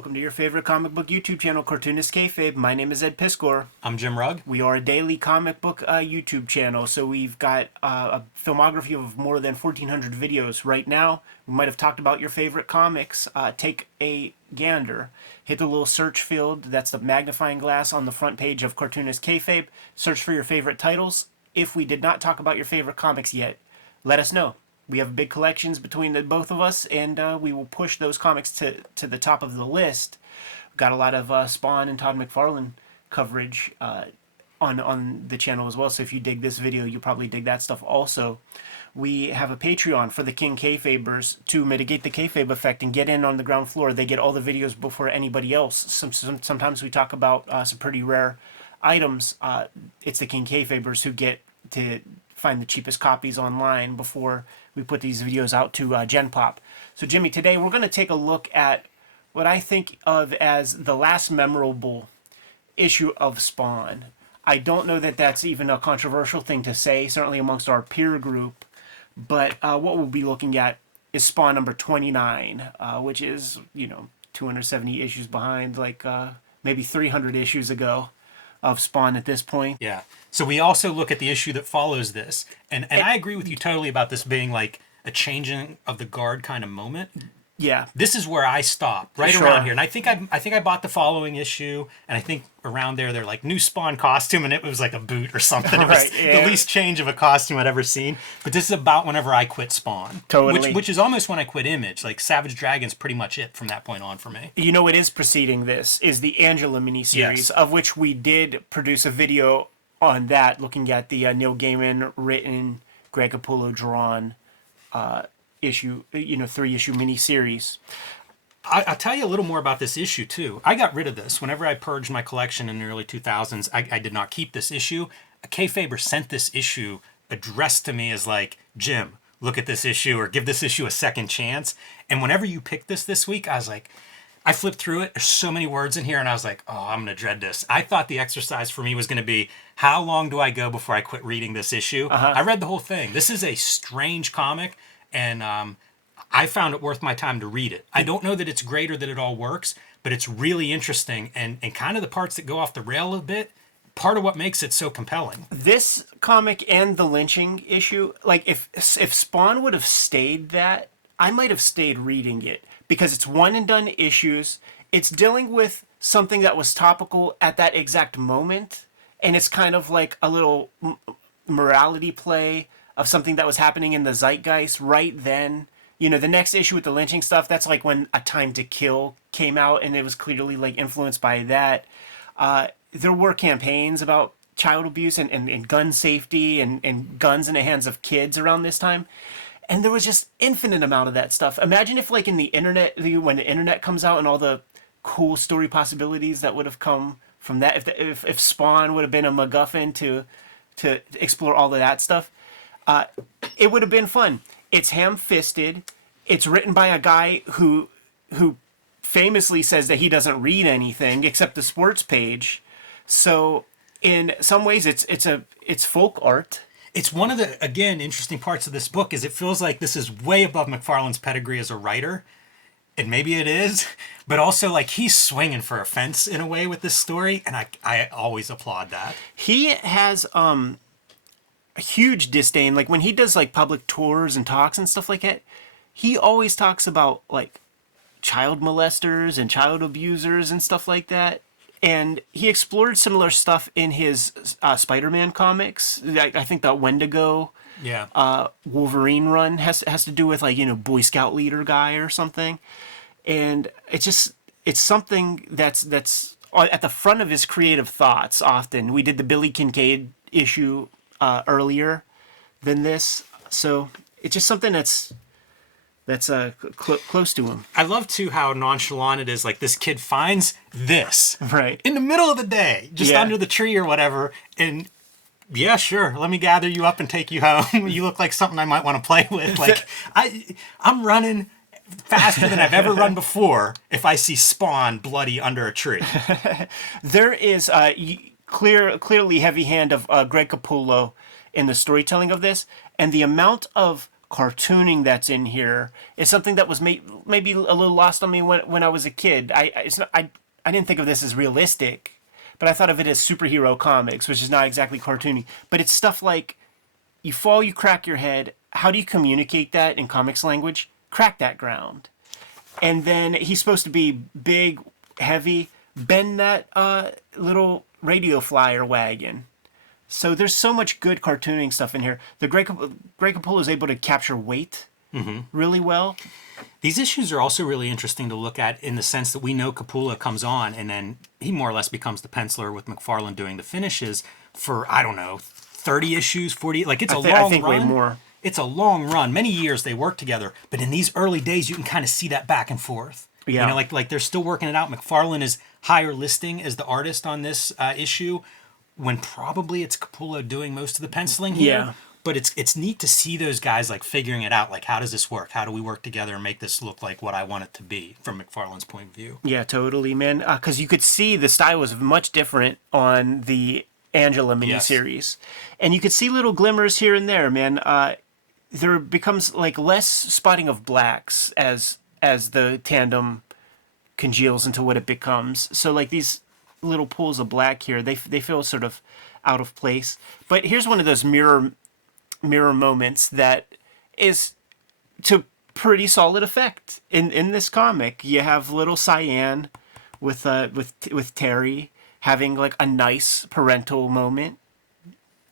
Welcome to your favorite comic book YouTube channel, Cartoonist Kayfabe. My name is Ed Piskor. I'm Jim Rugg. We are a daily comic book YouTube channel, so we've got a filmography of more than 1,400 videos right now. We might have talked about your favorite comics. Take a gander. Hit the little search field. That's the magnifying glass on the front page of Cartoonist Kayfabe. Search for your favorite titles. If we did not talk about your favorite comics yet, let us know. We have big collections between the both of us, and we will push those comics to the top of the list. We've got a lot of Spawn and Todd McFarlane coverage on the channel as well, so if you dig this video, you'll probably dig that stuff also. We have a Patreon for the King Kayfabers to mitigate the kayfabe effect and get in on the ground floor. They get all the videos before anybody else. Sometimes we talk about some pretty rare items. It's the King Kayfabers who get to find the cheapest copies online before we put these videos out to Gen Pop. So Jimmy, today we're going to take a look at what I think of as the last memorable issue of Spawn. I don't know that that's even a controversial thing to say, certainly amongst our peer group, but what we'll be looking at is Spawn number 29, which is, 270 issues behind, like maybe 300 issues ago of Spawn at this point. Yeah. So we also look at the issue that follows this. And I agree with you totally about this being like a changing of the guard kind of moment. Yeah. This is where I stop, right around here. And I think I bought the following issue, and I think around there they're like new Spawn costume, and it was like a boot or something. It was the least change of a costume I'd ever seen. But this is about whenever I quit Spawn. Totally. Which is almost when I quit Image. Like Savage Dragon's pretty much it from that point on for me. You know what is preceding this is the Angela miniseries, Yes. of which we did produce a video on that, looking at the Neil Gaiman written, Greg Capullo drawn issue, 3-issue miniseries. I'll tell you a little more about this issue, too. I got rid of this. Whenever I purged my collection in the early 2000s, I did not keep this issue. A Kayfaber sent this issue addressed to me as like, Jim, look at this issue or give this issue a second chance. And whenever you picked this week, I was like, I flipped through it. There's so many words in here, and I was like, oh, I'm going to dread this. I thought the exercise for me was going to be, how long do I go before I quit reading this issue? I read the whole thing. This is a strange comic, and I found it worth my time to read it. I don't know that it's great or that it all works, but it's really interesting, and kind of the parts that go off the rail a bit, part of what makes it so compelling. This comic and the lynching issue, like if Spawn would have stayed that, I might have stayed reading it, because it's one and done issues. It's dealing with something that was topical at that exact moment, and it's kind of like a little morality play of something that was happening in the zeitgeist right then. The next issue with the lynching stuff, that's like when A Time to Kill came out, and it was clearly like influenced by that. There were campaigns about child abuse and gun safety and guns in the hands of kids around this time. And there was just infinite amount of that stuff. Imagine if like in the internet, when the internet comes out and all the cool story possibilities that would have come from that, if Spawn would have been a MacGuffin to explore all of that stuff, it would have been fun. It's ham-fisted. It's written by a guy who famously says that he doesn't read anything except the sports page. So in some ways, it's folk art. It's one of the, again, interesting parts of this book is it feels like this is way above McFarlane's pedigree as a writer. And maybe it is, but also like he's swinging for a fence in a way with this story. And I always applaud that. He has a huge disdain. Like when he does like public tours and talks and stuff like that, he always talks about like child molesters and child abusers and stuff like that. And he explored similar stuff in his Spider-Man comics. I think that Wendigo Wolverine run has to do with like, Boy Scout leader guy or something. And it's something that's at the front of his creative thoughts often. We did the Billy Kincaid issue earlier than this. So it's just something that's close to him. I love too how nonchalant it is. Like this kid finds this right in the middle of the day, just under the tree or whatever, and yeah, sure, let me gather you up and take you home. You look like something I might want to play with. Like I'm running faster than I've ever run before if I see Spawn bloody under a tree. There is clearly heavy hand of Greg Capullo in the storytelling of this, and the amount of cartooning that's in here is something that was maybe a little lost on me when I was a kid. I didn't think of this as realistic, but I thought of it as superhero comics, which is not exactly cartoony. But it's stuff like you fall, you crack your head. How do you communicate that in comics language? Crack that ground. And then he's supposed to be big, heavy. Bend that little radio flyer wagon. So there's so much good cartooning stuff in here. The Greg Capullo is able to capture weight really well. These issues are also really interesting to look at in the sense that we know Capullo comes on and then he more or less becomes the penciler with McFarlane doing the finishes for, I don't know, 30 issues, 40. Like it's a long run. I think way more. It's a long run. Many years they work together. But in these early days, you can kind of see that back and forth. Yeah. You know, like they're still working it out. McFarlane is higher listing as the artist on this issue, when probably it's Capullo doing most of the penciling here. Yeah. But it's neat to see those guys like figuring it out. Like, how does this work? How do we work together and make this look like what I want it to be from McFarlane's point of view? Yeah, totally, man. Because you could see the style was much different on the Angela miniseries. Yes. And you could see little glimmers here and there, man. There becomes like less spotting of blacks as the tandem congeals into what it becomes. So like these little pools of black here, they feel sort of out of place. But here's one of those mirror moments that is to pretty solid effect in this comic. You have little Cyan with Terry having like a nice parental moment,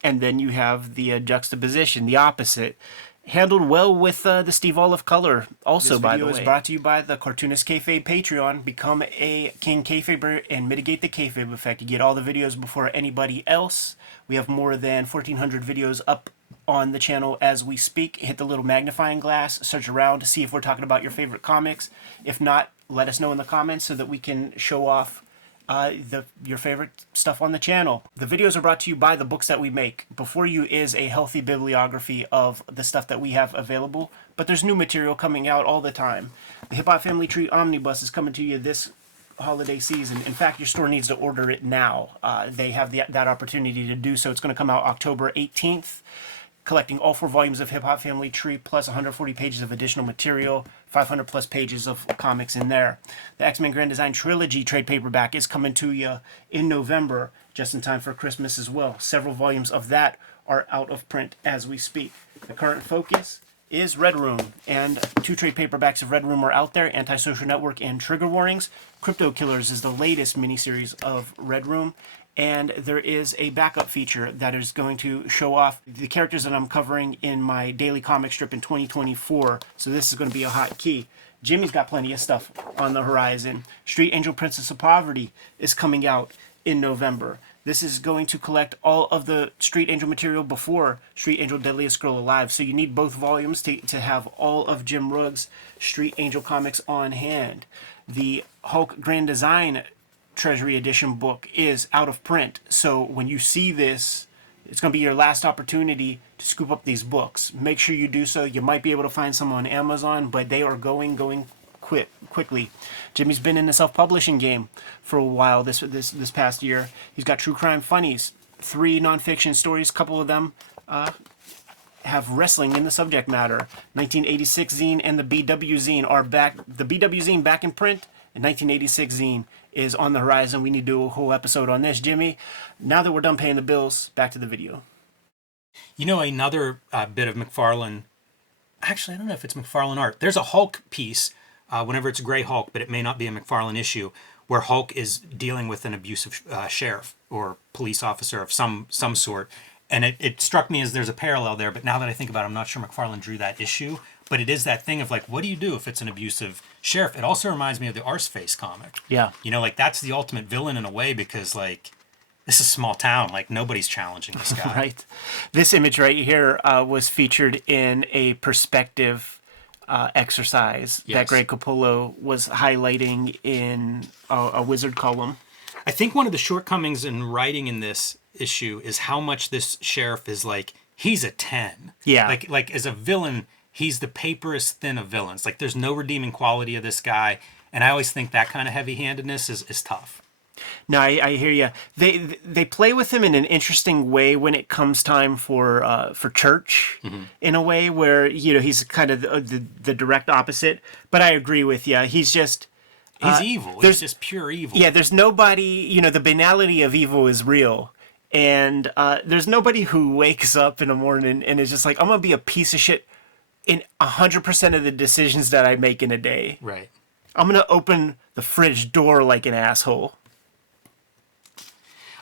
and then you have the juxtaposition, the opposite. Handled well with the Steve Olive color. Also, by the way, this video is brought to you by the Cartoonist Kayfabe Patreon. Become a King Kayfaber and mitigate the Kayfabe effect. You get all the videos before anybody else. We have more than 1,400 videos up on the channel as we speak. Hit the little magnifying glass, search around to see if we're talking about your favorite comics. If not, let us know in the comments so that we can show off your favorite stuff on the channel. The videos are brought to you by the books that we make. Before you is a healthy bibliography of the stuff that we have available, but there's new material coming out all the time. The Hip Hop Family Tree Omnibus is coming to you this holiday season. In fact, your store needs to order it now. They have that opportunity to do so. It's going to come out October 18th. Collecting all 4 volumes of Hip Hop Family Tree plus 140 pages of additional material, 500 plus pages of comics in there. The X-Men Grand Design Trilogy trade paperback is coming to you in November, just in time for Christmas as well. Several volumes of that are out of print as we speak. The current focus is Red Room, and 2 trade paperbacks of Red Room are out there, Antisocial Network and Trigger Warnings. Crypto Killers is the latest miniseries of Red Room. And there is a backup feature that is going to show off the characters that I'm covering in my daily comic strip in 2024. So this is going to be a hot key. Jimmy's got plenty of stuff on the horizon. Street Angel Princess of Poverty is coming out in November. This is going to collect all of the Street Angel material before Street Angel Deadliest Girl Alive. So you need both volumes to have all of Jim Rugg's Street Angel comics on hand. The Hulk Grand Design Treasury Edition book is out of print, so when you see this, it's going to be your last opportunity to scoop up these books. Make sure you do so. You might be able to find some on Amazon, but they are going quickly. Jimmy's been in the self-publishing game for a while this past year. He's got True Crime Funnies, 3 nonfiction stories. A couple of them have wrestling in the subject matter. 1986 zine and the BW zine are back. The BW zine back in print, and 1986 zine is on the horizon. We need to do a whole episode on this, Jimmy. Now that we're done paying the bills, back to the video. You know, another bit of McFarlane, actually, I don't know if it's McFarlane art. There's a Hulk piece, whenever it's a Gray Hulk, but it may not be a McFarlane issue, where Hulk is dealing with an abusive sheriff or police officer of some sort. And it struck me as there's a parallel there, but now that I think about it, I'm not sure McFarlane drew that issue. But it is that thing of like, what do you do if it's an abusive sheriff? It also reminds me of the Arseface comic. Yeah. You know, like that's the ultimate villain in a way, because like this is a small town. Like nobody's challenging this guy. Right. This image right here was featured in a perspective exercise that Greg Capullo was highlighting in a Wizard column. I think one of the shortcomings in writing in this issue is how much this sheriff is like, he's a 10. Yeah. Like as a villain, he's the paperest thin of villains. Like, there's no redeeming quality of this guy. And I always think that kind of heavy-handedness is tough. No, I hear you. They play with him in an interesting way when it comes time for church, in a way where he's kind of the direct opposite. But I agree with you. He's just He's evil. He's just pure evil. yeah. There's nobody. The banality of evil is real, and there's nobody who wakes up in the morning and is just like, I'm gonna be a piece of shit in 100% of the decisions that I make in a day. Right. I'm gonna open the fridge door like an asshole.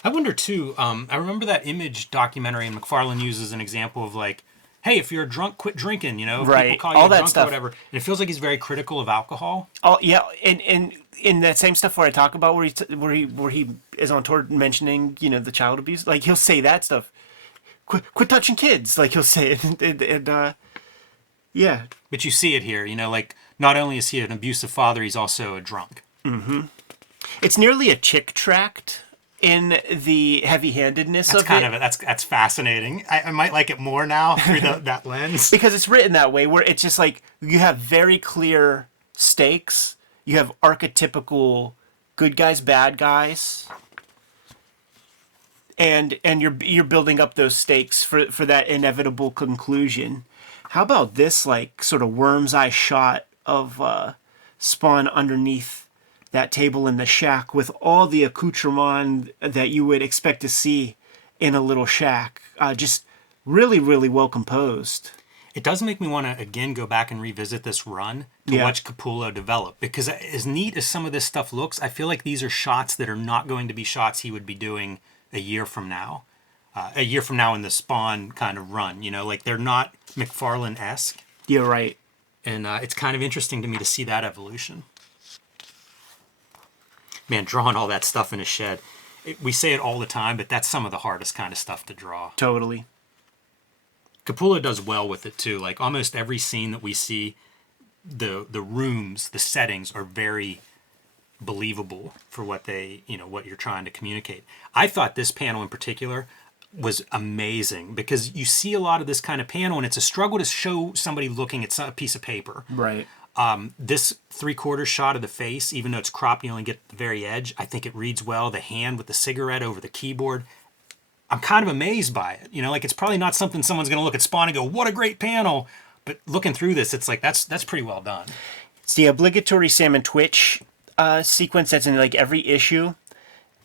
I wonder too. I remember that Image documentary, and McFarlane uses an example of like, "Hey, if you're a drunk, quit drinking." Right. People call you All a that drunk stuff. or whatever. And it feels like he's very critical of alcohol. Oh yeah, and in that same stuff where I talk about where he is on tour mentioning the child abuse, like he'll say that stuff. Quit touching kids, like he'll say it, and yeah. But you see it here. Like not only is he an abusive father, he's also a drunk. It's nearly a chick tract in the heavy-handedness That's of kind it. of that's fascinating. I might like it more now through that lens. Because it's written that way, where it's just like you have very clear stakes. You have archetypical good guys, bad guys, and you're building up those stakes for that inevitable conclusion. How about this like sort of worm's eye shot of Spawn underneath that table in the shack with all the accoutrement that you would expect to see in a little shack? Just really, really well composed. It does make me want to again go back and revisit this run to watch Capullo develop, because as neat as some of this stuff looks, I feel like these are shots that are not going to be shots he would be doing a year from now. A year from now in the Spawn kind of run, like they're not McFarlane-esque. You're right. And it's kind of interesting to me to see that evolution. Man, drawing all that stuff in a shed. We say it all the time, but that's some of the hardest kind of stuff to draw. Totally. Capullo does well with it too. Like almost every scene that we see, the rooms, the settings are very believable for what what you're trying to communicate. I thought this panel in particular was amazing because you see a lot of this kind of panel and it's a struggle to show somebody looking at a piece of paper. Right. This 3/4 shot of the face, even though it's cropped, you only get the very edge. I think it reads well. The hand with the cigarette over the keyboard. I'm kind of amazed by it. Like it's probably not something someone's going to look at Spawn and go, "What a great panel!" But looking through this, it's like that's pretty well done. It's the obligatory Sam and Twitch sequence that's in like every issue,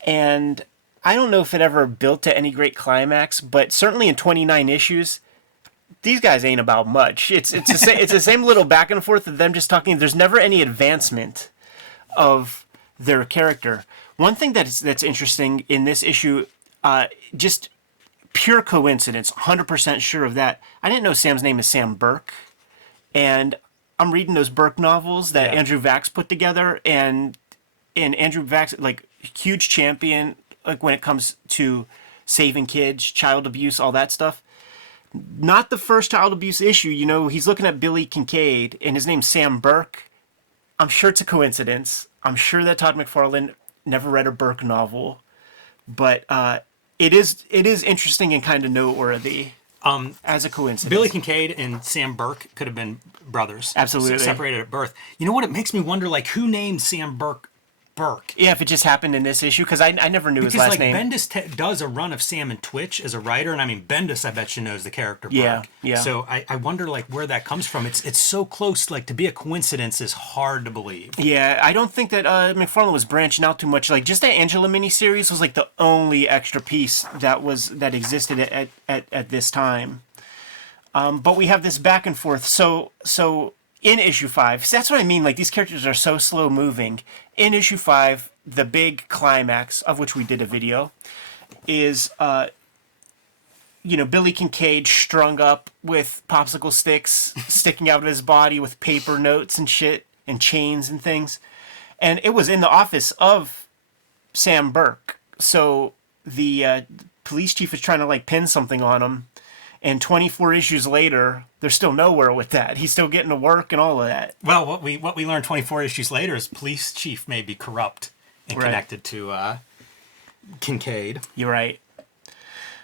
and I don't know if it ever built to any great climax, but certainly in 29 issues. These guys ain't about much. It's the same little back and forth of them just talking. There's never any advancement of their character. One thing that's interesting in this issue, just pure coincidence, 100% sure of that. I didn't know Sam's name is Sam Burke, and I'm reading those Burke novels that Andrew Vax put together, and Andrew Vax, like huge champion, like when it comes to saving kids, child abuse, all that stuff. Not the first child abuse issue, he's looking at Billy Kincaid and his name's Sam Burke. I'm sure it's a coincidence. I'm sure that Todd McFarlane never read a Burke novel, but it is interesting and kind of noteworthy as a coincidence. Billy Kincaid and Sam Burke could have been brothers. Absolutely. Separated at birth. You know what? It makes me wonder, like, who named Sam Burke? Yeah, if it just happened in this issue, because I never knew his last name. Bendis does a run of Sam and Twitch as a writer, and I mean Bendis, I bet you knows the character Burke. Yeah. So I wonder like where that comes from. It's so close, like to be a coincidence is hard to believe. Yeah, I don't think that McFarlane was branching out too much. Like just that Angela miniseries was like the only extra piece that existed at this time. But we have this back and forth. So in issue 5, so that's what I mean. Like these characters are so slow moving. In issue 5, the big climax of which we did a video is, Billy Kincaid strung up with popsicle sticks sticking out of his body with paper notes and shit and chains and things, and it was in the office of Sam Burke. So the police chief is trying to like pin something on him. And 24 issues later, they're still nowhere with that. He's still getting to work and all of that. Well, what we learned 24 issues later is police chief may be corrupt and connected to Kincaid. You're right.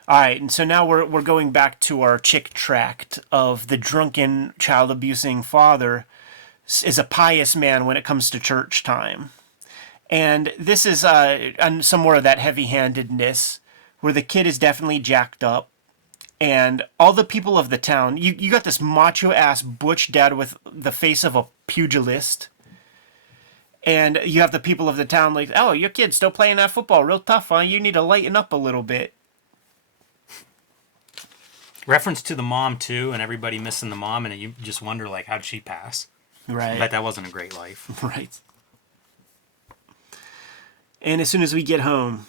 All right, and so now we're going back to our chick tract of the drunken, child-abusing father is a pious man when it comes to church time. And this is some more of that heavy-handedness, where the kid is definitely jacked up, and all the people of the town. You got this macho-ass butch dad with the face of a pugilist, and you have the people of the town like, oh, your kid's still playing that football real tough, huh? You need to lighten up a little bit. Reference to the mom too, and everybody missing the mom, and you just wonder like, how'd she pass? Right. I bet that wasn't a great life. Right. And as soon as we get home,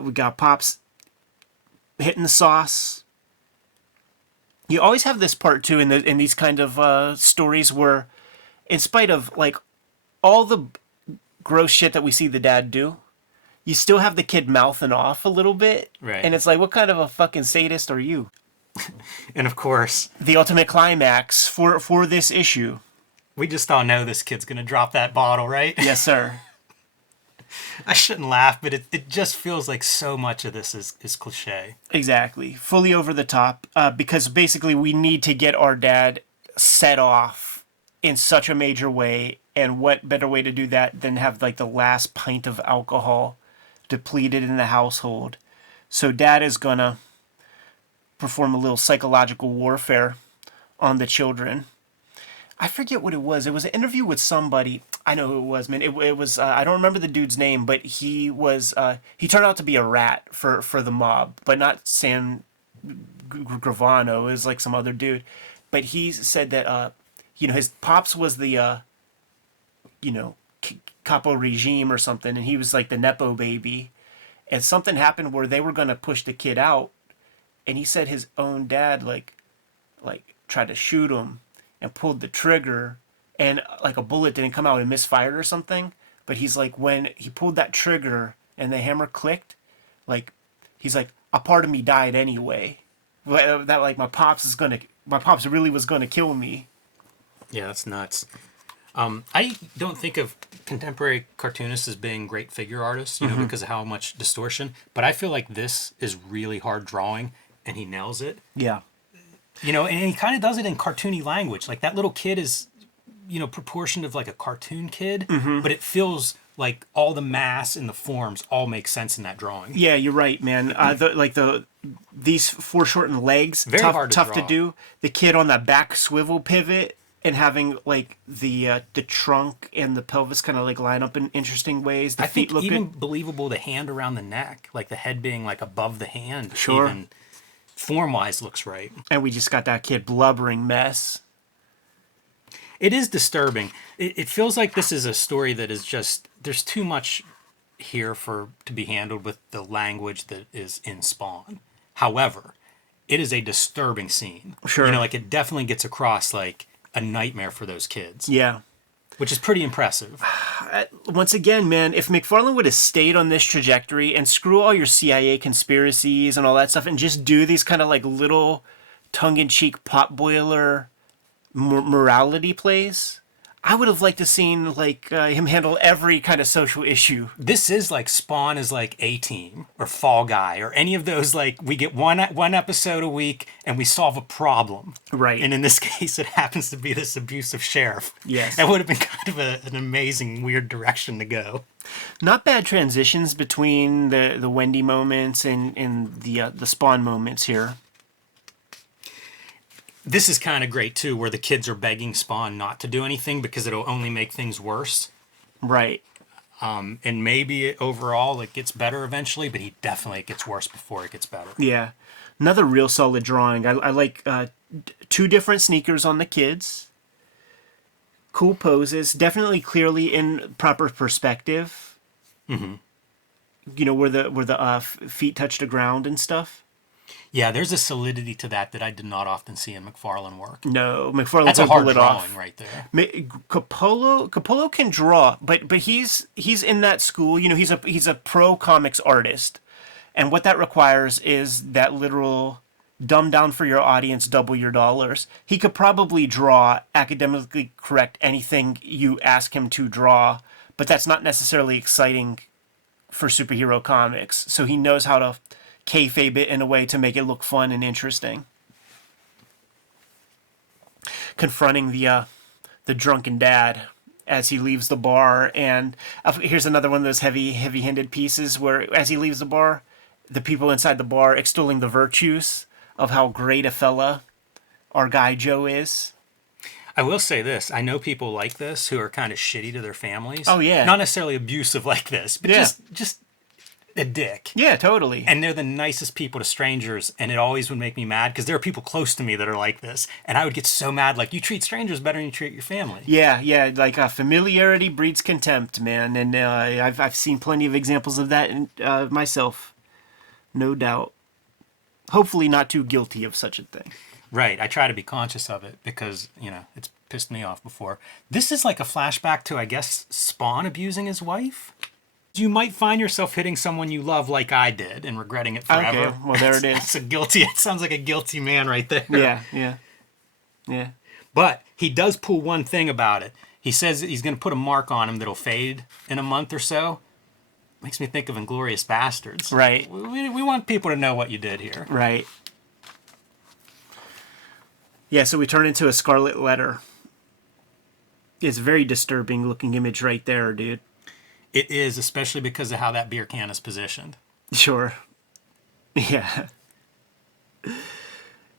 we got Pops hitting the sauce. You always have this part too in these kind of stories where, in spite of like all the gross shit that we see the dad do, you still have the kid mouthing off a little bit. Right. And it's like, what kind of a fucking sadist are you? And of course, The ultimate climax for this issue. we just all know this kid's gonna drop that bottle, right? Yes, sir. I shouldn't laugh, but it just feels like so much of this is cliche. Exactly. Fully over the top. Because basically we need to get our dad set off in such a major way. And what better way to do that than have like the last pint of alcohol depleted in the household. So dad is gonna perform a little psychological warfare on the children. I forget what it was. It was an interview with somebody. I know who it was, man. It was, I don't remember the dude's name, but he was, he turned out to be a rat for the mob, but not Sam Gravano. It was like some other dude. But he said that, his pops was the, capo regime or something, and he was like the Nepo baby. And something happened where they were going to push the kid out, and he said his own dad, like tried to shoot him and pulled the trigger, and like a bullet didn't come out and misfired or something. But he's like, when he pulled that trigger and the hammer clicked, like he's like, a part of me died anyway. That like my pops really was gonna kill me. Yeah, that's nuts. I don't think of contemporary cartoonists as being great figure artists, because of how much distortion. But I feel like this is really hard drawing, and he nails it. Yeah. And he kind of does it in cartoony language. Like that little kid is, proportioned of like a cartoon kid, but it feels like all the mass and the forms all make sense in that drawing. Yeah, you're right, man. These foreshortened legs, Very hard to tough to draw. do. The kid on that back swivel pivot and having like the trunk and the pelvis kind of like line up in interesting ways. The I feet think look even good. believable the hand around the neck, like the head being like above the hand. Sure. Even form-wise looks right. And we just got that kid blubbering mess. It is disturbing. It feels like this is a story that is just, there's too much here to be handled with the language that is in Spawn. However, it is a disturbing scene. Sure. Like it definitely gets across like a nightmare for those kids. Yeah. Which is pretty impressive. Once again, man, if McFarlane would have stayed on this trajectory and screw all your CIA conspiracies and all that stuff and just do these kind of like little tongue-in-cheek potboiler morality plays, I would have liked to seen like him handle every kind of social issue. This is like Spawn is like A-Team or Fall Guy or any of those, like we get one episode a week and we solve a problem. Right. And in this case, it happens to be this abusive sheriff. Yes. That would have been kind of an amazing, weird direction to go. Not bad transitions between the Wendy moments and the Spawn moments here. This is kind of great too, where the kids are begging Spawn not to do anything because it'll only make things worse. Right. And maybe overall it gets better eventually, but it gets worse before it gets better. Yeah. Another real solid drawing. I like two different sneakers on the kids. Cool poses. Definitely clearly in proper perspective. Mm-hmm. Where the feet touch the ground and stuff. Yeah, there's a solidity to that I did not often see in McFarlane work. No, McFarlane That's a can hard pull it drawing off. right there. Capullo can draw, but he's in that school. He's a pro comics artist, and what that requires is that literal dumb down for your audience, double your dollars. He could probably draw academically correct anything you ask him to draw, but that's not necessarily exciting for superhero comics. So he knows how to kayfabe it in a way to make it look fun and interesting. Confronting the drunken dad as he leaves the bar. And here's another one of those heavy-handed pieces where as he leaves the bar, the people inside the bar extolling the virtues of how great a fella our guy Joe is. I will say this. I know people like this who are kind of shitty to their families. Oh, yeah. Not necessarily abusive like this, but Yeah. just a dick. Yeah, totally. And they're the nicest people to strangers, and it always would make me mad because there are people close to me that are like this, and I would get so mad. Like, you treat strangers better than you treat your family. Yeah, like familiarity breeds contempt, man, and I've seen plenty of examples of that myself, no doubt. Hopefully, not too guilty of such a thing. Right. I try to be conscious of it because, it's pissed me off before. This is like a flashback to, I guess, Spawn abusing his wife. You might find yourself hitting someone you love like I did and regretting it forever. Okay, well, there it is. That's it sounds like a guilty man right there. Yeah. But he does pull one thing about it. He says that he's going to put a mark on him that'll fade in a month or so. Makes me think of Inglourious Bastards. Right. We want people to know what you did here. Right. Yeah, so we turn into a scarlet letter. It's a very disturbing looking image right there, dude. It is, especially because of how that beer can is positioned. Sure. Yeah.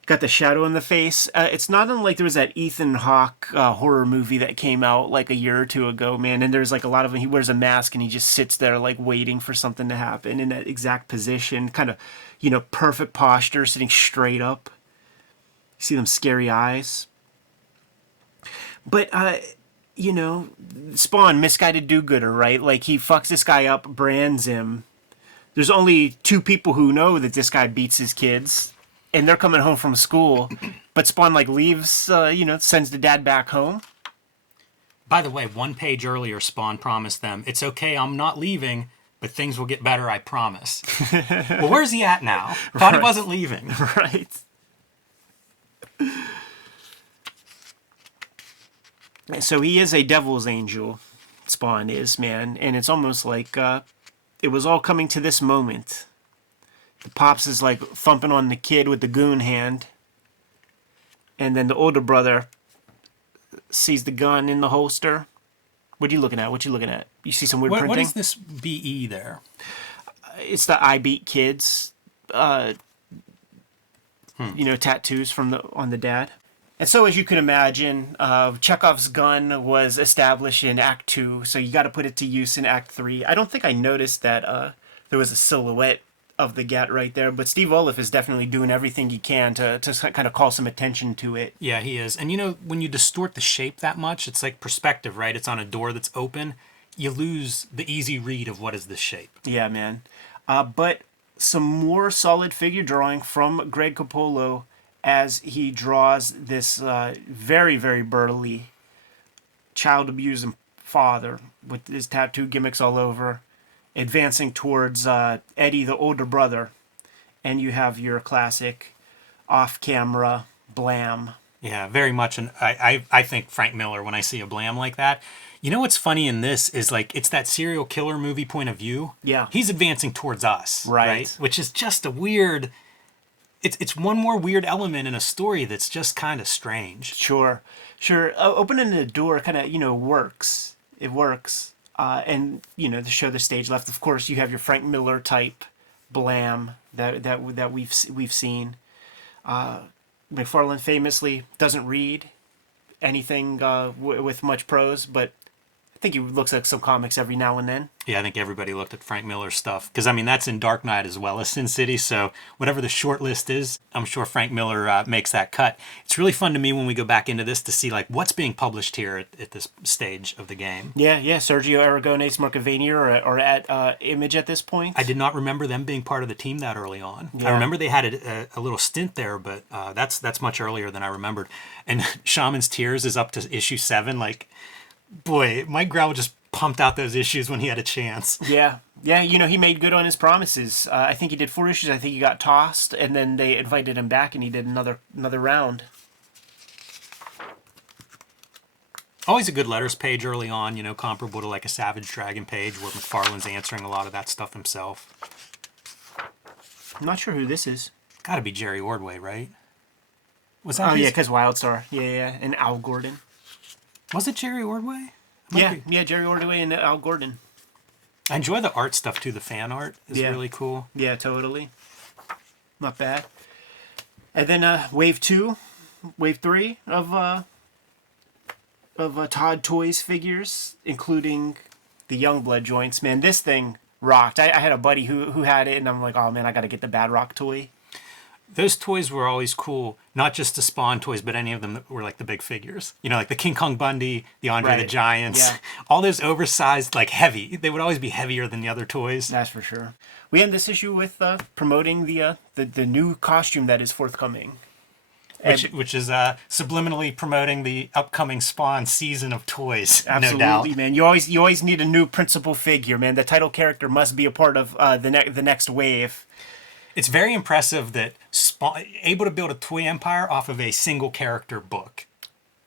Got the shadow in the face. It's not unlike there was that Ethan Hawke horror movie that came out like a year or two ago, man. And there's like a lot of he wears a mask and he just sits there like waiting for something to happen in that exact position. Kind of, perfect posture, sitting straight up. You see them scary eyes. But, Spawn, misguided do-gooder, right? Like, he fucks this guy up, brands him. There's only 2 people who know that this guy beats his kids, and they're coming home from school. But Spawn, leaves, sends the dad back home. By the way, 1 page earlier, Spawn promised them, "It's okay, I'm not leaving, but things will get better, I promise." Well, where's he at now? Thought he wasn't leaving. Right. So he is a devil's angel, Spawn is, man. And it's almost like it was all coming to this moment. The pops is like thumping on the kid with the goon hand. And then the older brother sees the gun in the holster. What are you looking at? You see some weird printing? What is this BE there? It's the I Beat Kids, tattoos on the dad. And so, as you can imagine, Chekhov's gun was established in Act 2, so you got to put it to use in Act 3. I don't think I noticed that there was a silhouette of the Gat right there, but Steve Oliff is definitely doing everything he can to kind of call some attention to it. Yeah, he is. And when you distort the shape that much, it's like perspective, right? It's on a door that's open. You lose the easy read of what is this shape. Yeah, man. But some more solid figure drawing from Greg Capullo as he draws this very, very burly child abusing father with his tattoo gimmicks all over, advancing towards Eddie, the older brother. And you have your classic off-camera blam. Yeah, very much. And I think Frank Miller, when I see a blam like that, what's funny in this is it's that serial killer movie point of view. Yeah. He's advancing towards us. Right. Which is just a weird... It's one more weird element in a story that's just kind of strange. Sure. Opening the door kind of, works. It works. And, to show the stage left, of course, you have your Frank Miller type blam that we've seen. McFarlane famously doesn't read anything with much prose, but I think he looks at some comics every now and then. Yeah, I think everybody looked at Frank Miller's stuff. Because, that's in Dark Knight as well as Sin City. So whatever the short list is, I'm sure Frank Miller makes that cut. It's really fun to me when we go back into this to see what's being published here at this stage of the game. Yeah. Sergio Aragonés Marcavania are at Image at this point. I did not remember them being part of the team that early on. Yeah. I remember they had a little stint there, but that's much earlier than I remembered. And Shaman's Tears is up to issue 7. Boy, Mike Grell just pumped out those issues when he had a chance. Yeah, he made good on his promises. I think he did 4 issues. I think he got tossed, and then they invited him back, and he did another round. Always a good letters page early on, comparable to a Savage Dragon page where McFarlane's answering a lot of that stuff himself. I'm not sure who this is. Got to be Jerry Ordway, right? Was that? Oh, yeah, because Wildstar. Yeah, and Al Gordon. Was it Jerry Ordway? Yeah, Jerry Ordway and Al Gordon. I enjoy the art stuff too. The fan art is really cool. Yeah, totally. Not bad. And then wave 3 of Todd Toys figures, including the Youngblood joints. Man, this thing rocked. I had a buddy who had it, and I'm like, oh man, I got to get the Bad Rock toy. Those toys were always cool, not just the Spawn toys, but any of them that were like the big figures. You know, like the King Kong Bundy, the Andre the Giants, all those oversized, like heavy. They would always be heavier than the other toys. That's for sure. We end this issue with promoting the new costume that is forthcoming. Which is subliminally promoting the upcoming Spawn season of toys. Absolutely, no doubt. Man. You always need a new principal figure, man. The title character must be a part of the next wave. It's very impressive that Spawn able to build a toy empire off of a single character book.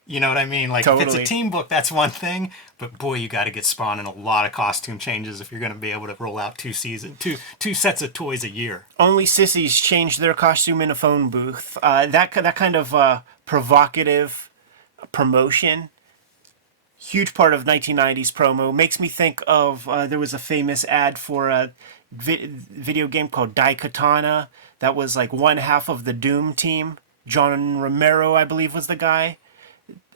You know what I mean? Like if it's a team book, that's one thing, but boy, you got to get Spawn in a lot of costume changes if you're going to be able to roll out two sets of toys a year. Only sissies change their costume in a phone booth. That kind of provocative promotion, huge part of 1990s promo, makes me think of there was a famous ad for a video game called Daikatana that was like one half of the Doom team. John Romero, I believe, was the guy.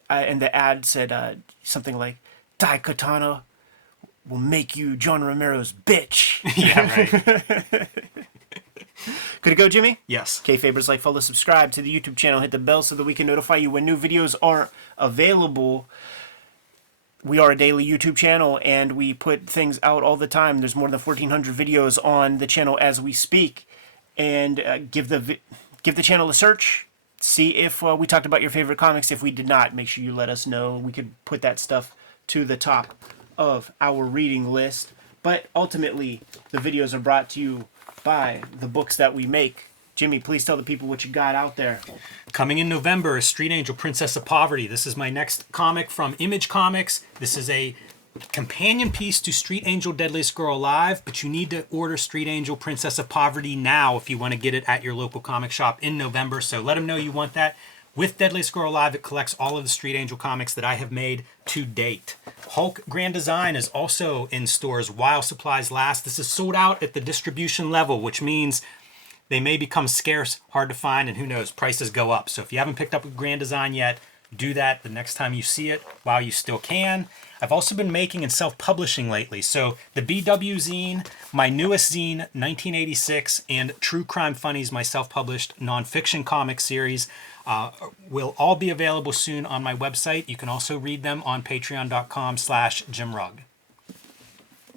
And the ad said something like, Daikatana will make you John Romero's bitch. Yeah, right. Could it go, Jimmy? Yes. Kayfabers, like, follow, subscribe to the YouTube channel. Hit the bell so that we can notify you when new videos are available. We are a daily YouTube channel, and we put things out all the time. There's more than 1,400 videos on the channel as we speak. And give the channel a search. See if we talked about your favorite comics. If we did not, make sure you let us know. We could put that stuff to the top of our reading list. But ultimately, the videos are brought to you by the books that we make. Jimmy, please tell the people what you got out there. Coming in November is Street Angel, Princess of Poverty. This is my next comic from Image Comics. This is a companion piece to Street Angel, Deadliest Girl Alive, but you need to order Street Angel, Princess of Poverty now if you want to get it at your local comic shop in November. So let them know you want that. With Deadliest Girl Alive, it collects all of the Street Angel comics that I have made to date. Hulk Grand Design is also in stores while supplies last. This is sold out at the distribution level, which means they may become scarce, hard to find, and who knows, prices go up. So if you haven't picked up a Grand Design yet, do that the next time you see it while you still can. I've also been making and self-publishing lately. So the BW zine, my newest zine, 1986, and True Crime Funnies, my self-published nonfiction comic series, will all be available soon on my website. You can also read them on patreon.com/JimRugg.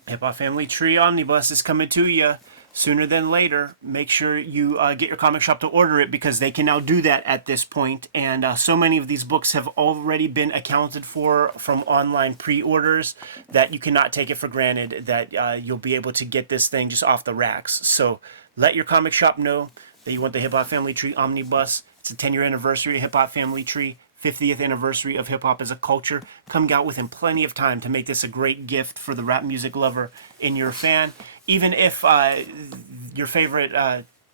Hip Hop Family Tree Omnibus is coming to you sooner than later. Make sure you get your comic shop to order it because they can now do that at this point. And so many of these books have already been accounted for from online pre-orders that you cannot take it for granted that you'll be able to get this thing just off the racks. So let your comic shop know that you want the Hip Hop Family Tree Omnibus. It's the 10-year anniversary of Hip Hop Family Tree, 50th anniversary of hip hop as a culture. Come out within plenty of time to make this a great gift for the rap music lover in your fan. Even if your favorite,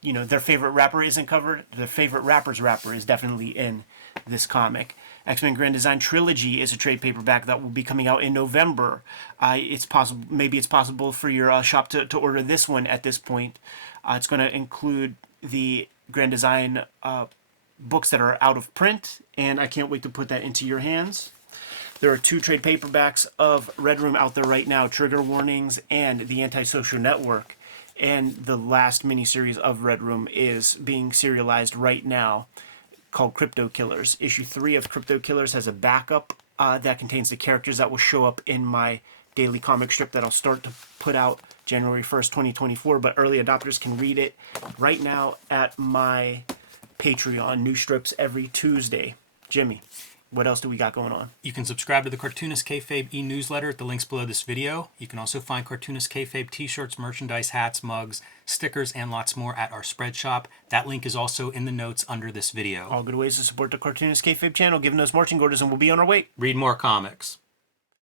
their favorite rapper isn't covered, their favorite rapper's rapper is definitely in this comic. X-Men Grand Design Trilogy is a trade paperback that will be coming out in November. It's possible for your shop to order this one at this point. It's going to include the Grand Design books that are out of print, and I can't wait to put that into your hands. There are 2 trade paperbacks of Red Room out there right now, Trigger Warnings and The Antisocial Network. And the last miniseries of Red Room is being serialized right now called Crypto Killers. Issue 3 of Crypto Killers has a backup that contains the characters that will show up in my daily comic strip that I'll start to put out January 1st, 2024, but early adopters can read it right now at my Patreon. New strips every Tuesday. Jimmy, what else do we got going on? You can subscribe to the Cartoonist Kayfabe e-newsletter at the links below this video. You can also find Cartoonist Kayfabe t-shirts, merchandise, hats, mugs, stickers, and lots more at our spread shop. That link is also in the notes under this video. All good ways to support the Cartoonist Kayfabe channel. Giving us marching orders and we'll be on our way. Read more comics.